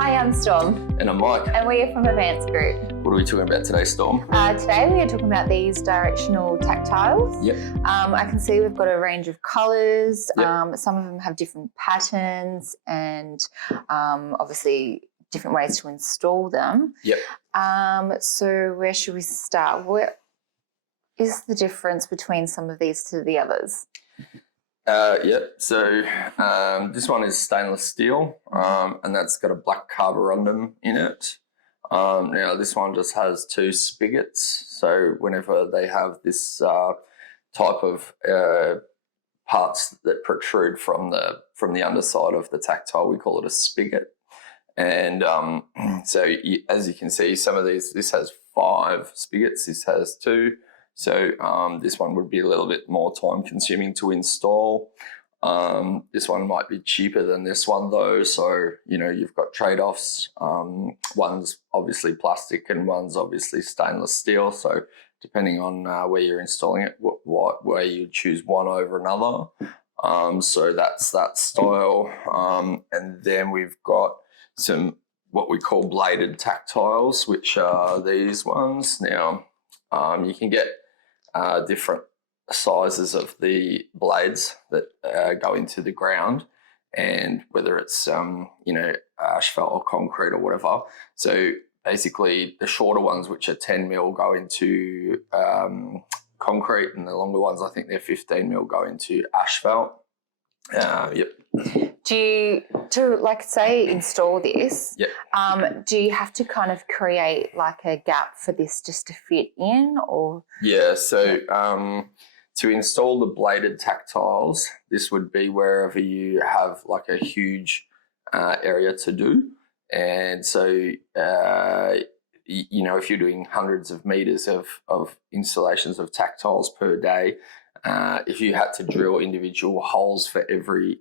Hi, I'm Storm. And I'm Mike. And we are from Advanced Group. What are we talking about today, Storm? Today we are talking about these directional tactiles. Yep. I can see we've got a range of colours. Yep. Some of them have different patterns and obviously different ways to install them. Yep. So where should we start? What is the difference between some of these to the others? So this one is stainless steel, and that's got a black carborundum in it. Now this one just has two spigots, so whenever they have this type of parts that protrude from the underside of the tactile, we call it a spigot. And as you can see, some of these, this has 5 spigots, this has 2. So this one would be a little bit more time consuming to install. This one might be cheaper than this one though. So, you've got trade-offs. One's obviously plastic and one's obviously stainless steel. So depending on where you're installing it, where you choose one over another. So that's that style. And then we've got some what we call bladed tactiles, which are these ones. Now, you can get different sizes of the blades that go into the ground, and whether it's asphalt or concrete or whatever. So basically the shorter ones, which are 10 mil, go into concrete, and the longer ones, I think they're 15 mil, go into asphalt. Yep. Install this, yep. Do you have to kind of create like a gap for this just to fit in, or? Yeah, so to install the bladed tactiles, this would be wherever you have like a huge area to do. And so, if you're doing hundreds of meters of installations of tactiles per day, if you had to drill individual holes for every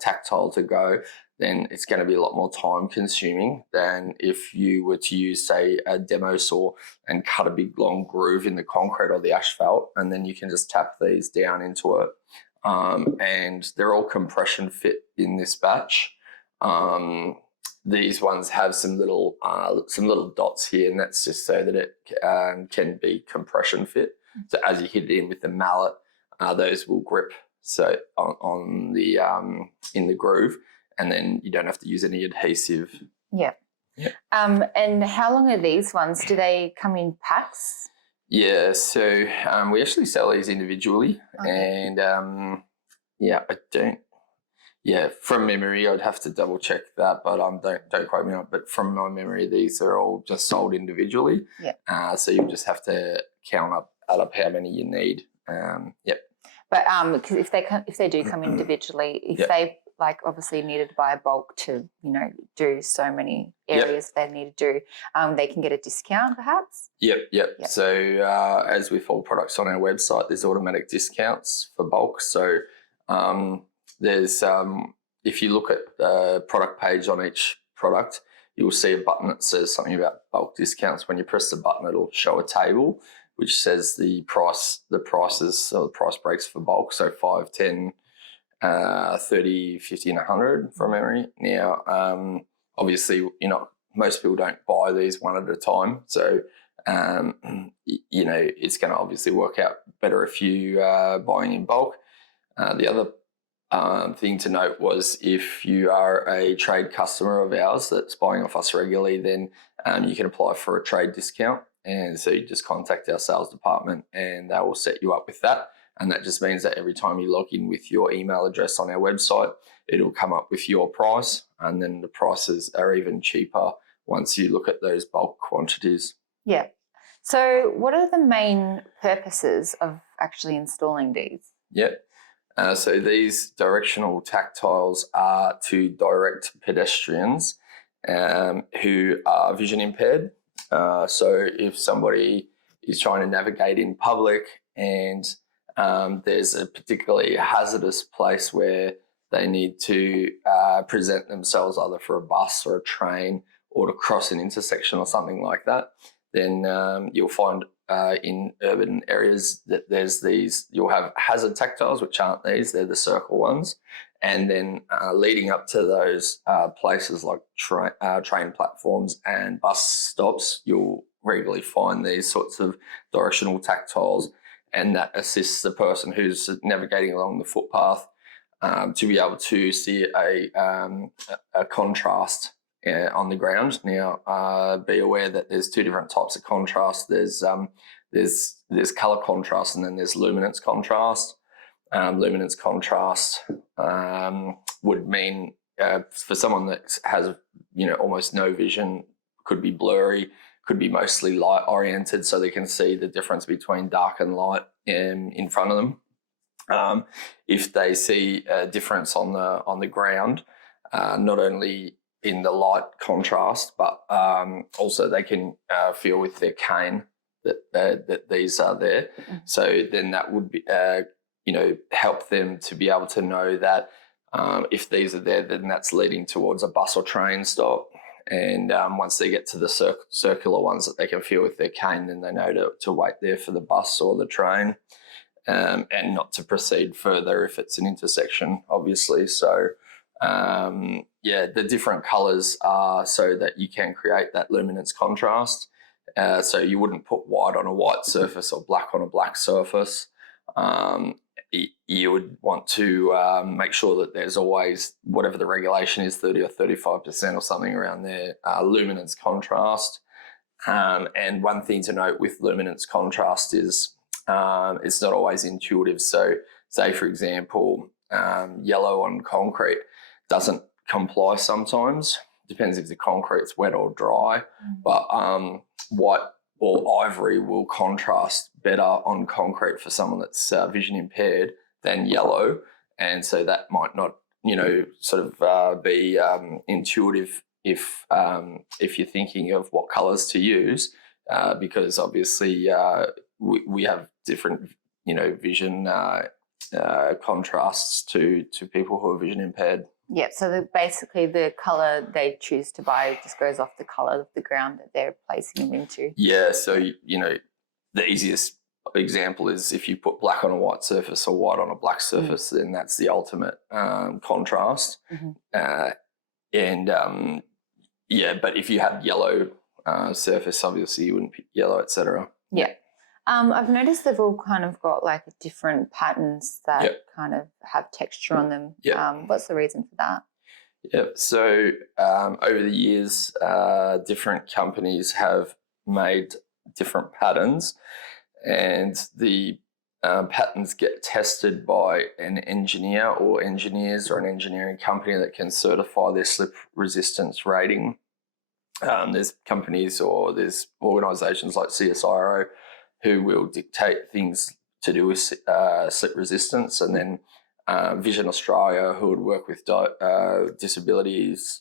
tactile to go, then it's going to be a lot more time consuming than if you were to use, say, a demo saw and cut a big long groove in the concrete or the asphalt, and then you can just tap these down into it. And they're all compression fit in this batch. These ones have some little dots here, and that's just so that it can be compression fit. So as you hit it in with the mallet, those will grip on the in the groove, and then you don't have to use any adhesive. Yeah. Yeah. And how long are these ones? Do they come in packs? Yeah. So we actually sell these individually, okay. And I don't. Yeah, from memory, I'd have to double check that, but don't quote me on it. But from my memory, these are all just sold individually. Yeah. So you just have to add up how many you need. Yep. But because if they do come individually, if yep. they obviously needed to buy a bulk to do so many areas yep. they need to do, they can get a discount perhaps. Yep. So as with all products on our website, there's automatic discounts for bulk. So there's if you look at the product page on each product, you'll see a button that says something about bulk discounts. When you press the button, it'll show a table which says the prices, so the price breaks for bulk, so 5, 10, 30, 50 and 100 from memory. Now, obviously, most people don't buy these one at a time, so it's going to obviously work out better if you are buying in bulk. The other thing to note was if you are a trade customer of ours that's buying off us regularly, then you can apply for a trade discount. And so you just contact our sales department and they will set you up with that. And that just means that every time you log in with your email address on our website, it'll come up with your price. And then the prices are even cheaper once you look at those bulk quantities. Yeah. So what are the main purposes of actually installing these? Yeah. So these directional tactiles are to direct pedestrians who are vision impaired. So if somebody is trying to navigate in public and there's a particularly hazardous place where they need to present themselves either for a bus or a train or to cross an intersection or something like that, then you'll find in urban areas that you'll have hazard tactiles, which aren't these, they're the circle ones. And then leading up to those places like train platforms and bus stops, you'll regularly find these sorts of directional tactiles, and that assists the person who's navigating along the footpath to be able to see a contrast on the ground. Now, be aware that there's two different types of contrast. There's color contrast, and then there's luminance contrast. Luminance contrast would mean for someone that has almost no vision, could be blurry, could be mostly light oriented, so they can see the difference between dark and light in front of them. If they see a difference on the ground, not only in the light contrast, but also they can feel with their cane that these are there. So then that would be help them to be able to know that if these are there, then that's leading towards a bus or train stop. And once they get to the circular ones that they can feel with their cane, then they know to wait there for the bus or the train, and not to proceed further if it's an intersection, obviously. So the different colours are so that you can create that luminance contrast. So you wouldn't put white on a white surface or black on a black surface. You would want to make sure that there's always, whatever the regulation is, 30 or 35% or something around there, luminance contrast. And one thing to note with luminance contrast is it's not always intuitive. So say, for example, yellow on concrete doesn't comply sometimes. Depends if the concrete's wet or dry. But white or ivory will contrast better on concrete for someone that's vision impaired than yellow, and so that might not be intuitive if you're thinking of what colours to use, because obviously we have different vision contrasts to people who are vision impaired. Yeah, so basically the colour they choose to buy just goes off the colour of the ground that they're placing them into. Yeah, so, the easiest example is if you put black on a white surface or white on a black surface, then that's the ultimate contrast. But if you had yellow surface, obviously you wouldn't pick yellow, etc. Yeah. I've noticed they've all kind of got like different patterns that kind of have texture on them. What's the reason for that? So over the years, different companies have made different patterns, and the patterns get tested by an engineer or engineers or an engineering company that can certify their slip resistance rating. There's companies or there's organisations like CSIRO who will dictate things to do with slip resistance, and then Vision Australia, who would work with disabilities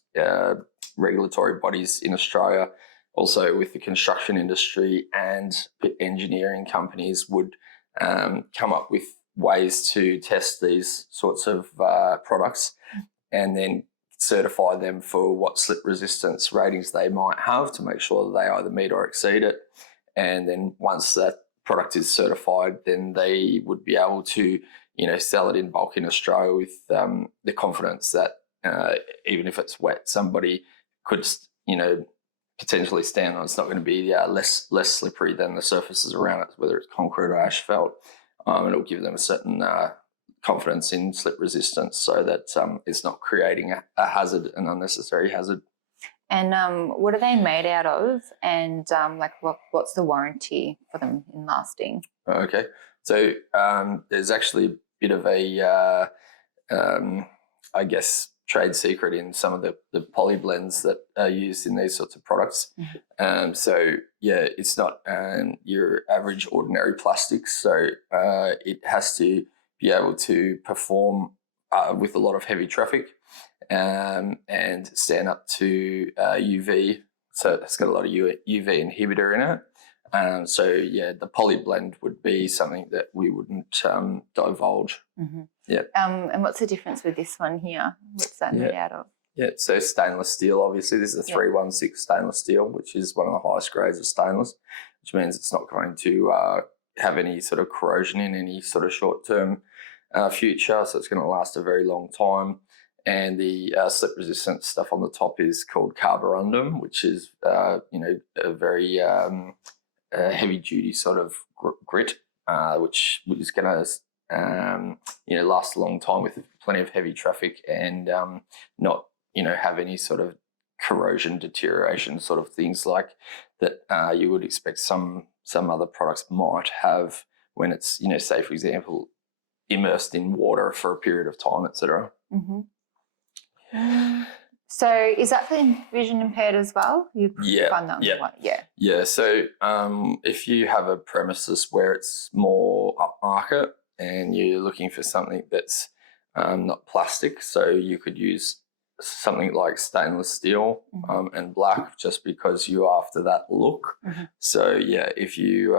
regulatory bodies in Australia, also with the construction industry and engineering companies, would come up with ways to test these sorts of products and then certify them for what slip resistance ratings they might have to make sure that they either meet or exceed it. And then once that product is certified, then they would be able to, sell it in bulk in Australia with the confidence that even if it's wet, somebody could, potentially stand on. It's not going to be less slippery than the surfaces around it, whether it's concrete or asphalt. It'll give them a certain confidence in slip resistance, so that it's not creating a hazard, an unnecessary hazard. And what are they made out of? And what's the warranty for them in lasting? Okay, so there's actually a bit of a, trade secret in some of the poly blends that are used in these sorts of products. It's not your average ordinary plastics. So it has to be able to perform with a lot of heavy traffic. And stand up to UV, so it's got a lot of UV inhibitor in it. The poly blend would be something that we wouldn't divulge. And what's the difference with this one here? What's that made out of? So stainless steel, obviously. This is a 316 stainless steel, which is one of the highest grades of stainless, which means it's not going to have any sort of corrosion in any sort of short-term future, so it's going to last a very long time. And the slip resistant stuff on the top is called carborundum, which is a very heavy duty sort of grit, which is going to last a long time with plenty of heavy traffic and not have any sort of corrosion, deterioration, sort of things like that you would expect some other products might have when it's say for example immersed in water for a period of time, etc. Mm-hmm. So is that for vision impaired as well? So if you have a premises where it's more upmarket and you're looking for something that's not plastic, so you could use something like stainless steel and black, just because you're after that look. Mm-hmm. So if you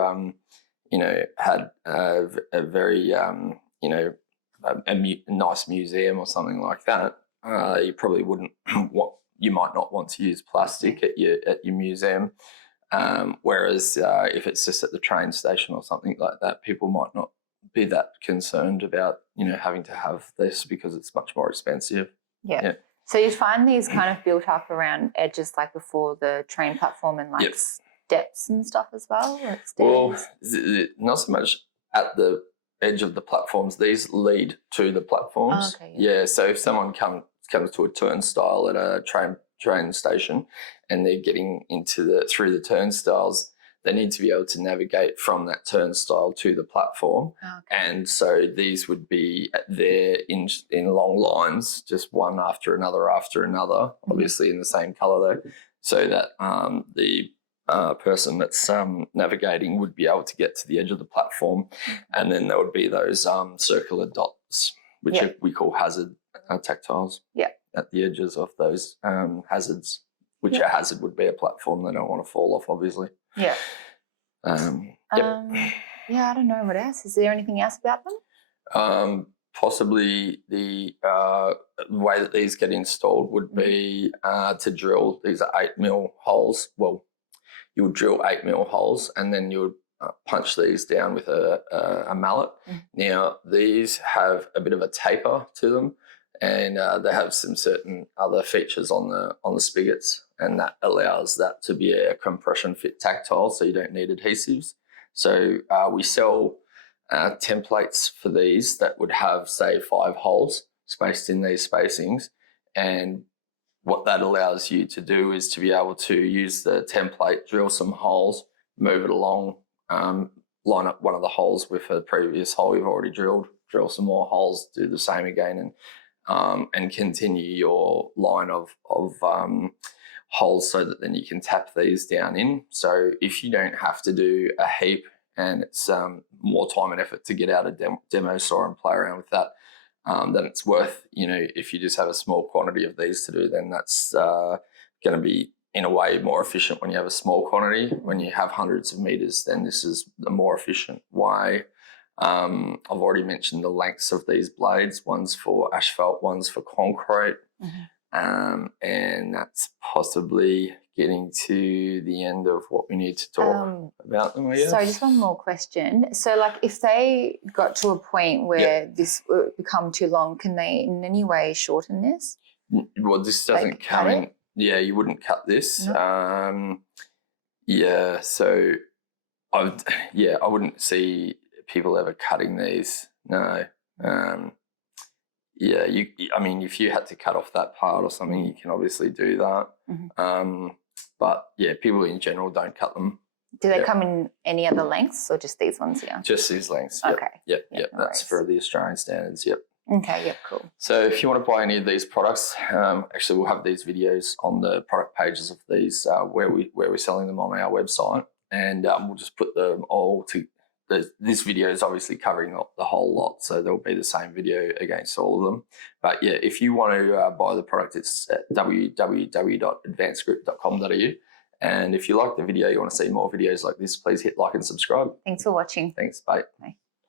had a very a nice museum or something like that, you probably wouldn't you might not want to use plastic at your museum. Whereas if it's just at the train station or something like that, people might not be that concerned about having to have this because it's much more expensive. Yeah. So you find these kind of built up around edges, like before the train platform, and like steps and stuff as well, like stairs? Well, not so much at the edge of the platforms. These lead to the platforms. Oh, okay, so if someone comes to a turnstile at a train station and they're getting through the turnstiles, they need to be able to navigate from that turnstile to the platform. Okay. And so these would be there in long lines, just one after another, obviously in the same colour though, so that the person that's navigating would be able to get to the edge of the platform. And then there would be those circular dots, which we call hazard tactiles at the edges of those hazards, which a hazard would be a platform they don't want to fall off, obviously. Yeah. I don't know what else. Is there anything else about them? Possibly the way that these get installed would be to drill. These are 8mm holes. Well, you would drill 8mm holes and then you would punch these down with a mallet. Now, these have a bit of a taper to them, and they have some certain other features on the spigots, and that allows that to be a compression fit tactile, so you don't need adhesives. So we sell templates for these that would have, say, 5 holes spaced in these spacings, and what that allows you to do is to be able to use the template, drill some holes, move it along, line up one of the holes with a previous hole you've already drilled, drill some more holes, do the same again, and continue your line of holes so that then you can tap these down in. So if you don't have to do a heap and it's more time and effort to get out a demo store and play around with that, then it's worth, if you just have a small quantity of these to do, then that's going to be in a way more efficient when you have a small quantity. When you have hundreds of meters, then this is the more efficient way. I've already mentioned the lengths of these blades. One's for asphalt, one's for concrete. And that's possibly getting to the end of what we need to talk about them, I guess. So just one more question. So like if they got to a point where this would become too long, can they in any way shorten this? Well, this doesn't come in. Yeah, you wouldn't cut this. No. So I wouldn't see people ever cutting these. No. If you had to cut off that part or something, you can obviously do that. But people in general don't cut them. Do they come in any other lengths or just these ones here? Just these lengths. Okay. Yep. No That's for the Australian standards. Yep. Okay. Yep. Cool. So if you want to buy any of these products, actually we'll have these videos on the product pages of these where we're selling them on our website, and we'll just put them all to. This video is obviously covering the whole lot, so there'll be the same video against all of them. But if you want to buy the product, it's at www.advancedgroup.com.au. And if you like the video, you want to see more videos like this, please hit like and subscribe. Thanks for watching. Thanks. Bye. Bye.